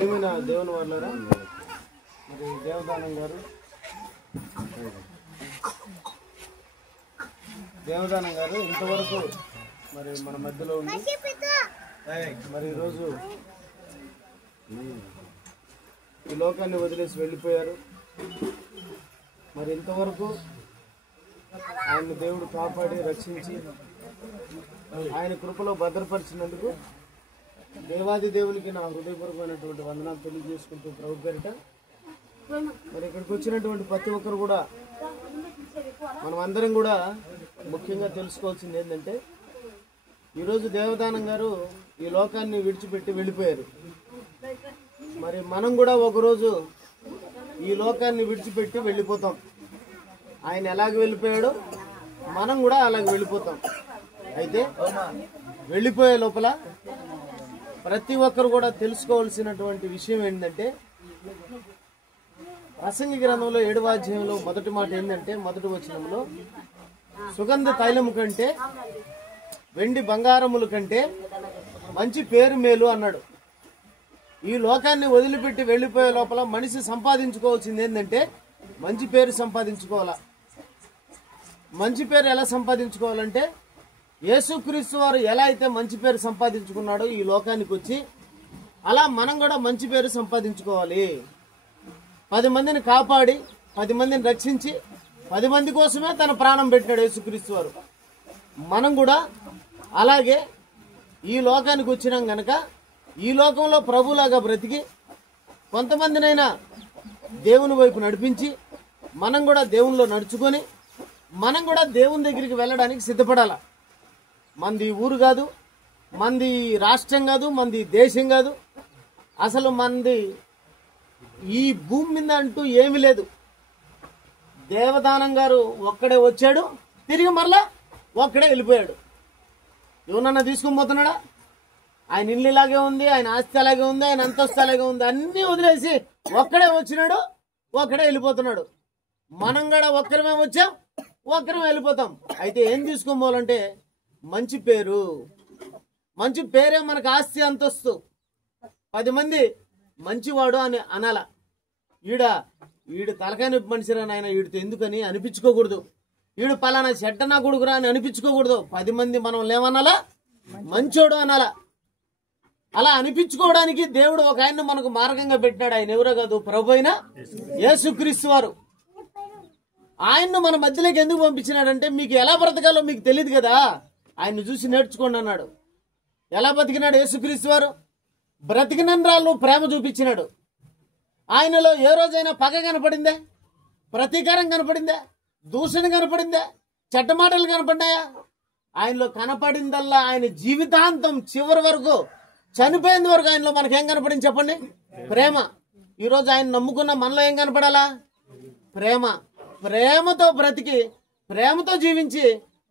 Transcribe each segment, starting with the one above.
ప్రియమైన దేవుని వాళ్ళారా, మరి దేవదానం గారు ఇంతవరకు మరి మన మధ్యలో ఉంది. మరి ఈరోజు ఈ లోకాన్ని వదిలేసి వెళ్ళిపోయారు. మరి ఇంతవరకు ఆయన దేవుడు కాపాడి రక్షించి ఆయన కృపలో భద్రపరిచినందుకు దేవాది దేవునికి నా హృదయపూర్వకమైనటువంటి వందనాలు తెలియజేసుకుంటూ ప్రభు పేరిట మరి ఇక్కడికి వచ్చినటువంటి ప్రతి ఒక్కరు కూడా మనం అందరం కూడా ముఖ్యంగా తెలుసుకోవాల్సింది ఏంటంటే, ఈరోజు దేవదానం గారు ఈ లోకాన్ని విడిచిపెట్టి వెళ్ళిపోయారు. మరి మనం కూడా ఒకరోజు ఈ లోకాన్ని విడిచిపెట్టి వెళ్ళిపోతాం. ఆయన ఎలాగ వెళ్ళిపోయాడో మనం కూడా అలాగ వెళ్ళిపోతాం. అయితే వెళ్ళిపోయే లోపల ప్రతి ఒక్కరు కూడా తెలుసుకోవాల్సినటువంటి విషయం ఏంటంటే, ప్రసంగి గ్రంథంలో 7వ అధ్యాయంలో మొదటి మాట ఏంటంటే, మొదటి వచనంలో సుగంధ తైలము కంటే వెండి బంగారముల కంటే మంచి పేరు మేలు అన్నాడు. ఈ లోకాన్ని వదిలిపెట్టి వెళ్ళిపోయే లోపల మనిషి సంపాదించుకోవాల్సింది ఏంటంటే మంచి పేరు సంపాదించుకోవాలా. మంచి పేరు ఎలా సంపాదించుకోవాలంటే, యేసుక్రీస్తు వారు ఎలా అయితే మంచి పేరు సంపాదించుకున్నాడో ఈ లోకానికి వచ్చి, అలా మనం కూడా మంచి పేరు సంపాదించుకోవాలి. 10 మందిని కాపాడి 10 మందిని రక్షించి 10 మంది కోసమే తన ప్రాణం పెట్టాడు యేసుక్రీస్తు వారు. మనం కూడా అలాగే ఈ లోకానికి వచ్చినాం గనక ఈ లోకంలో ప్రభులాగా బ్రతికి కొంతమందినైనా దేవుని వైపు నడిపించి మనం కూడా దేవునిలో నడుచుకొని మనం కూడా దేవుని దగ్గరికి వెళ్ళడానికి సిద్ధపడాల. మంది ఊరు కాదు, మంది రాష్ట్రం కాదు, మంది దేశం కాదు, అసలు మంది ఈ భూమి మీద అంటూ ఏమీ లేదు. దేవదానం గారు ఒక్కడే వచ్చాడు, తిరిగి మరలా ఒక్కడే వెళ్ళిపోయాడు. ఎవరన్నా తీసుకుని పోతున్నాడా? ఆయన ఇల్లు ఇలాగే ఉంది, ఆయన ఆస్తి అలాగే ఉంది, ఆయన అంతస్తు అలాగే ఉంది, అన్నీ వదిలేసి ఒక్కడే వచ్చినాడు, ఒక్కడే వెళ్ళిపోతున్నాడు. మనం కూడా ఒక్కరమే వచ్చాం, ఒక్కరమే వెళ్ళిపోతాం. అయితే ఏం తీసుకొని పోవాలంటే మంచి పేరు. మంచి పేరే మనకు ఆస్తి అంతస్తు. 10 మంది మంచివాడు అని అనాల. ఈడు తలకాయ నొప్పి మనిషిరా నాయన, వీడితో ఎందుకని అనిపించుకోకూడదు. వీడు పలానా చెడ్డ నా కొడుకురా అని అనిపించుకోకూడదు. 10 మంది మనం లేమనాలా, మంచోడు అనాలా. అలా అనిపించుకోవడానికి దేవుడు ఒక ఆయన మనకు మార్గంగా పెట్టినాడు. ఆయన ఎవరో కాదు, ప్రభు అయిన యేసుక్రీస్తు వారు. ఆయన్ను మన మధ్యలోకి ఎందుకు పంపించినాడంటే, మీకు ఎలా బ్రతకాలో మీకు తెలియదు కదా, ఆయన్ని చూసి నేర్చుకోండి అన్నాడు. ఎలా బతికినాడు యేసుక్రీస్తు వారు? బ్రతికినంద్రాలు ప్రేమ చూపించినాడు. ఆయనలో ఏ రోజైనా పగ కనపడిందే? ప్రతీకారం కనపడిందే? దూషణ కనపడిందే? చెడ్డ మాటలు కనపడ్డాయా? ఆయనలో కనపడిందల్లా ఆయన జీవితాంతం చివరి వరకు చనిపోయేంత వరకు ఆయనలో మనకేం కనపడింది చెప్పండి? ప్రేమ. ఈరోజు ఆయన నమ్ముకున్న మనలో ఏం కనపడాలా? ప్రేమ. ప్రేమతో బ్రతికి ప్రేమతో జీవించి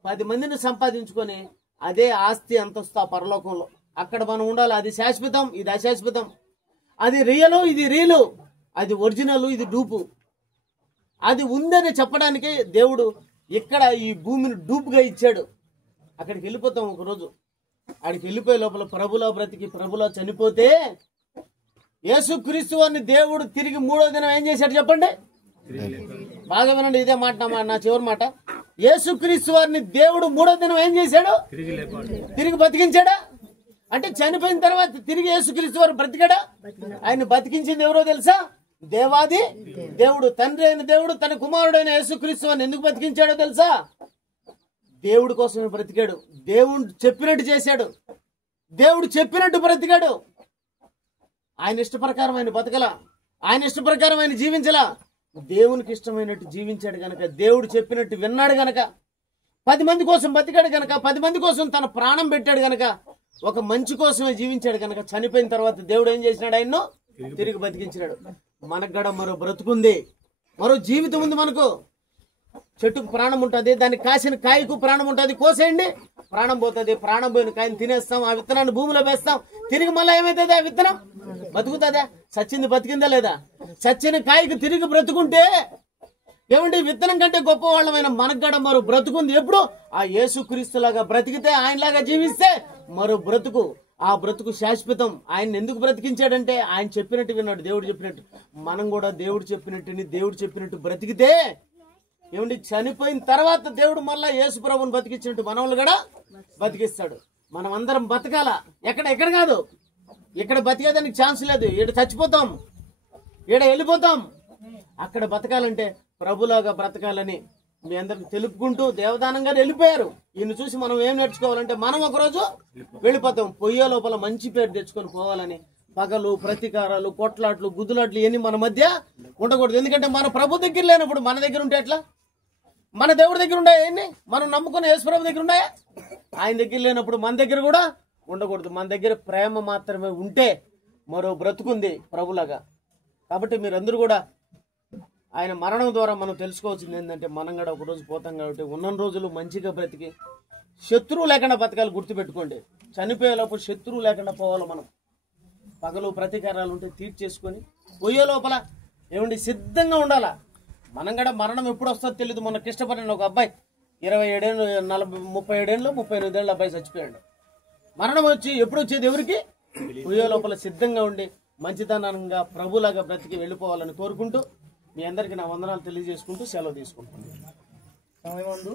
10 మందిని సంపాదించుకొని అదే ఆస్తి అంతస్తు పరలోకంలో అక్కడ మనం ఉండాలి. అది శాశ్వతం, ఇది అశాశ్వతం. అది రియలు, ఇది రీలు. అది ఒరిజినల్, ఇది డూపు. అది ఉందని చెప్పడానికి దేవుడు ఇక్కడ ఈ భూమిని డూపుగా ఇచ్చాడు. అక్కడికి వెళ్ళిపోతాం ఒకరోజు. అక్కడికి వెళ్ళిపోయే లోపల ప్రభులో బ్రతికి ప్రభులో చనిపోతే యేసుక్రీస్తు వారిని దేవుడు తిరిగి 3వ దినం ఏం చేశాడు చెప్పండి? బాగా వినండి, ఇదే మాట నా చివరి మాట. యేసుక్రీస్తు వారిని దేవుడు 3వ దినం ఏం చేశాడు? తిరిగి బతికించాడా? అంటే చనిపోయిన తర్వాత తిరిగి యేసుక్రీస్తు వారు బ్రతికాడా? ఆయన బతికించింది ఎవరో తెలుసా? దేవాది దేవుడు, తండ్రి అయిన దేవుడు తన కుమారుడైన యేసుక్రీస్తు వారిని ఎందుకు బతికించాడో తెలుసా? దేవుడి కోసమే బ్రతికాడు. దేవుడు చెప్పినట్టు చేశాడు, దేవుడు చెప్పినట్టు బ్రతికాడు. ఆయన ఇష్ట ప్రకారం ఆయన బతకలా, ఆయన ఇష్ట ప్రకారం ఆయన జీవించలా. దేవునికి ఇష్టమైనట్టు జీవించాడు గనక, దేవుడు చెప్పినట్టు విన్నాడు గనక, 10 మంది కోసం బతికాడు గనక, 10 మంది కోసం తన ప్రాణం పెట్టాడు గనక, ఒక మంచి కోసమే జీవించాడు గనక చనిపోయిన తర్వాత దేవుడు ఏం చేసినాడు? ఆయన్ను తిరిగి బతికించినాడు. మనకు కూడా మరో బ్రతుకుంది, మరో జీవితం ఉంది. మనకు చెట్టుకు ప్రాణం ఉంటుంది, దానికి కాసిన కాయకు ప్రాణం ఉంటుంది. కోసేయండి, ప్రాణం పోతుంది. ప్రాణం పోయిన కాయని తినేస్తాం, ఆ విత్తనాన్ని భూమిలో వేస్తాం. తిరిగి మళ్ళీ ఏమైతుంది? ఆ విత్తనం బతుకుతుందా? చచ్చింది బతికిందా లేదా? చచ్చిన కాయకు తిరిగి బ్రతుకుంటే ఏమంటే విత్తనం కంటే గొప్ప వాళ్ళమైన మనకు కూడా మరో బ్రతుకుంది. ఎప్పుడు? ఆ యేసుక్రీస్తులాగా బ్రతికితే, ఆయనలాగా జీవిస్తే మరో బ్రతుకు. ఆ బ్రతుకు శాశ్వతం. ఆయన ఎందుకు బ్రతికించాడంటే ఆయన చెప్పినట్టు విన్నాడు, దేవుడు చెప్పినట్టు. మనం కూడా దేవుడు చెప్పినట్టు బ్రతికితే ఏమండి, చనిపోయిన తర్వాత దేవుడు మళ్ళా యేసు ప్రభువుని బతికించినట్టు మనల్ని కూడా బతికిస్తాడు. మనం అందరం బతకాల. ఎక్కడ కాదు, ఇక్కడ బతికేదానికి ఛాన్స్ లేదు. ఈడ చచ్చిపోతాం, ఈడ వెళ్ళిపోతాం. అక్కడ బతకాలంటే ప్రభులాగా బ్రతకాలని మీ అందరికి తెలుపుకుంటూ దేవదానం గారు వెళ్ళిపోయారు. ఈయన చూసి మనం ఏం నేర్చుకోవాలంటే మనం ఒకరోజు వెళ్ళిపోతాం. పొయ్యే లోపల మంచి పేరు తెచ్చుకొని పోవాలని పగలు, ప్రతీకారాలు, కొట్లాట్లు, గుద్దులాట్లు ఇవన్నీ మన మధ్య ఉండకూడదు. ఎందుకంటే మన ప్రభు దగ్గర లేనప్పుడు మన దగ్గర ఉంటే ఎట్లా? మన దేవుడి దగ్గర ఉన్నాయా ఎన్ని? మనం నమ్ముకున్న యేసు ప్రభు దగ్గర ఉన్నాయా? ఆయన దగ్గర లేనప్పుడు మన దగ్గర కూడా ఉండకూడదు. మన దగ్గర ప్రేమ మాత్రమే ఉంటే మరో బ్రతుకుంది ప్రభులాగా. కాబట్టి మీరందరూ కూడా ఆయన మరణం ద్వారా మనం తెలుసుకోవాల్సింది ఏంటంటే మనం కూడా ఒకరోజు పోతాం. కాబట్టి ఉన్న రోజులు మంచిగా బ్రతికి శత్రువు లేకుండా బతకాలి. గుర్తుపెట్టుకోండి, చనిపోయేలోపు శత్రువు లేకుండా పోవాలి. మనం పగలు ప్రతీకారాలు ఉంటే తీర్చేసుకొని పోయే లోపల ఏమండి సిద్ధంగా ఉండాలా. మనం కూడా మరణం ఎప్పుడు వస్తుందో తెలియదు. మనకు ఇష్టపడిన ఒక అబ్బాయి 27 ఏళ్ళు, 37 ఏళ్ళు, 38 ఏళ్ళ అబ్బాయి చచ్చిపోయాడు. మరణం వచ్చి ఎప్పుడు వచ్చేది ఎవరికి? పోయే లోపల సిద్ధంగా ఉండి మంచితనంగా ప్రభులాగా బ్రతికి వెళ్ళిపోవాలని కోరుకుంటూ మీ అందరికీ నా వందనాలు తెలియజేసుకుంటూ సెలవు తీసుకుంటున్నాను.